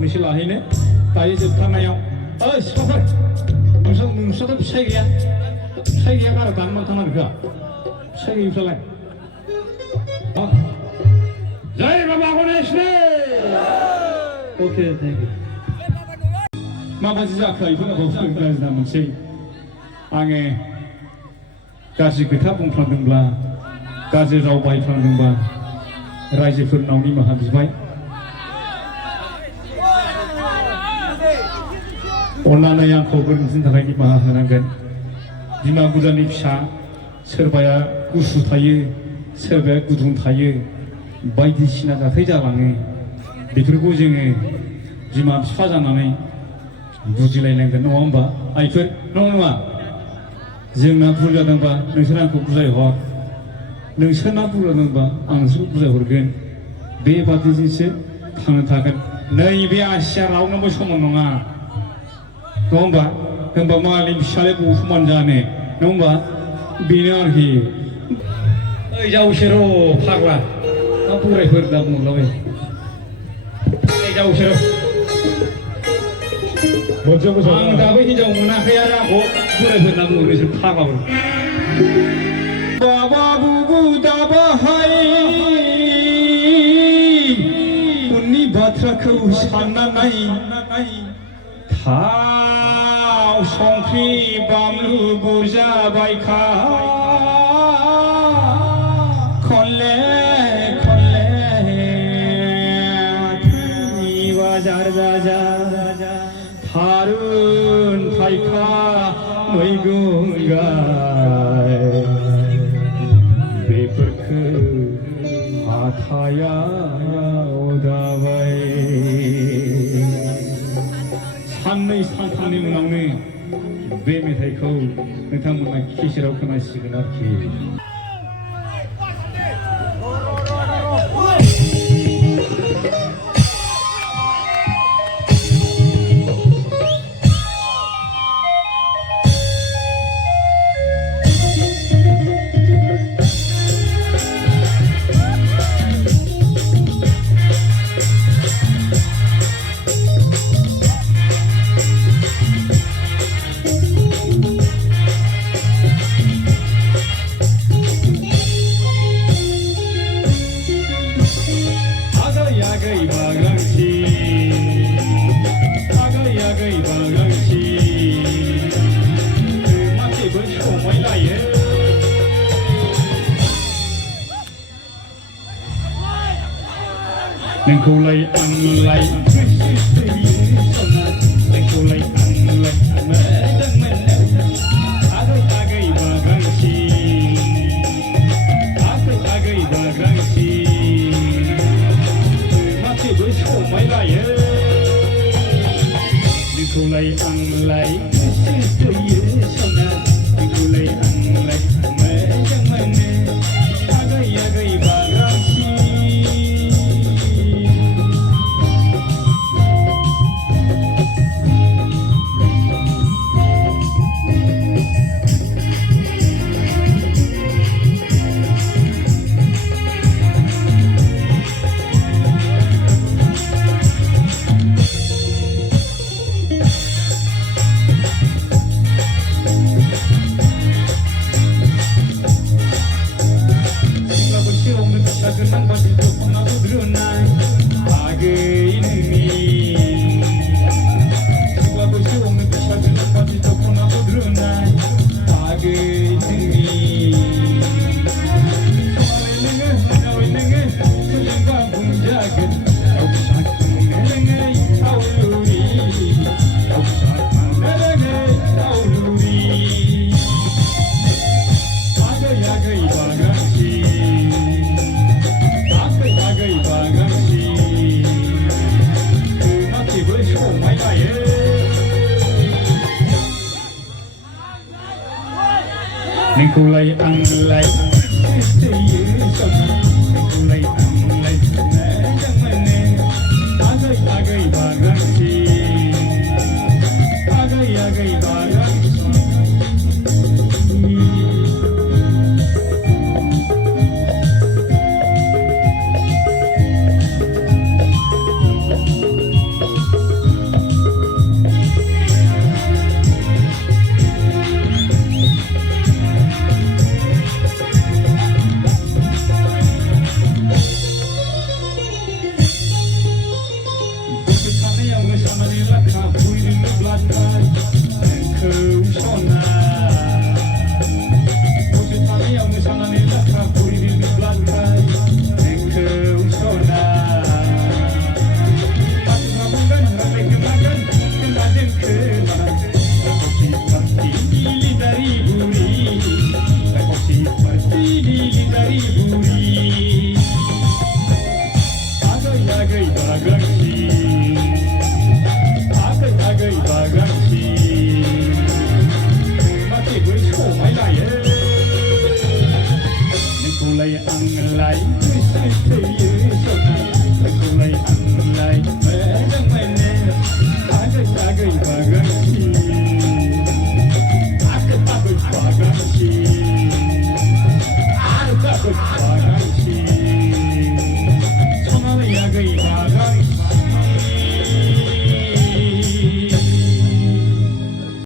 खननैसो लाहैनो दायो जोबथारनायाव ओइ सिख्लाफोर नोंस्राथ' फिसाय गैया गारा दानो मोनथांनानै होआ फिसाय गैयिफ्रालाय जय बाबा गणेशनो अके थेंक इउ माबायदि जाखो बेफोरखौ रायज्लायना मोनसै आङो गाज्रि खोथा बुंफ्लांदोंब्ला गाज्रि राव बाहायफ्लांदोंबा रायजोफोरनाव निमाहा बिबाय अन्नानै आंखौ गोरोन्थिनि थाखाय निमाहा होनांगोन बिमा बुरजानि फिसा सोरबाया गुसु थायो सोरबाया गुदुं थायो बायदिसिना जाथाय जालाङो बेफोरखौ जोङो बिमा बिफा जानानै बुजिलायनांगोन नङा होमबा आइफोर नङा जोंना भुल जादोंबा नोंसोर आंखौ बुजायहर नोंसोरना भुल जादोंबा आं नोंसोरखौ बुजायहरगोन बेबादिजोंसो थांनो थागोन नैबे आसिया रावनोबो समान नङा होमबा मालायनि फिसालाय बबाव समान जानो नङा होमबा बेनो आरोखि ओइ जावसोर' फाग्ला मा बोरायफोर दा बुंलाबाय ओइ जावसोर' आं दाबो हिनजाव मोनाखै आरो आंखौ बोरायफोर दा बुङो नोंसोर फाग्लाफोर बाबा बुबु दाबाहाय उननि बाथ्राखौ सानना नाय थाव संख्रि बानलु बुरजाबायखा खनले बाजार थारुन थाइखा मैगं गाय बेफोरखौ हाथायाव दाबाय साननै सानथामनि उनावनो बे मेथाइखौ नोंथांमोना केसेटआव खोनासिगोन आरोखि नोंखौलाय आंलाय नोंखौलाय आंलाय आगै बाग्रांसि माथोबो समाय लायो नोंखौलाय आंलाय नोंखौलाय आंलाय मोजां मोनो आगै बाग्रांसि नोंखौलाय आंलाय नोंखौलाय आंलाय मोजां मोनो आगै बाग्रांसि आगै बाग्रांसि मोसानानै लाखा बुरिनोब्लाथाय नोंखौ सना दसे थानायाव मोसानानै लाखा बुरिनोब्लाथाय नोंखौ सना बाथ्रा बुंगोन रायज्लायगोन खोनादों खोनादों लिदारि बुरि लिदारि बुरि Agwi Bagrangsi, Agwi Bagrangsi, mati gue somai lah ye. Nikolai anglai, Krishna ye sonai, Nikolai anglai, medang mana, Agwi Bagrangsi, Agwi Bagrangsi, Agwi Bagrangsi. Agwi Bagrangsi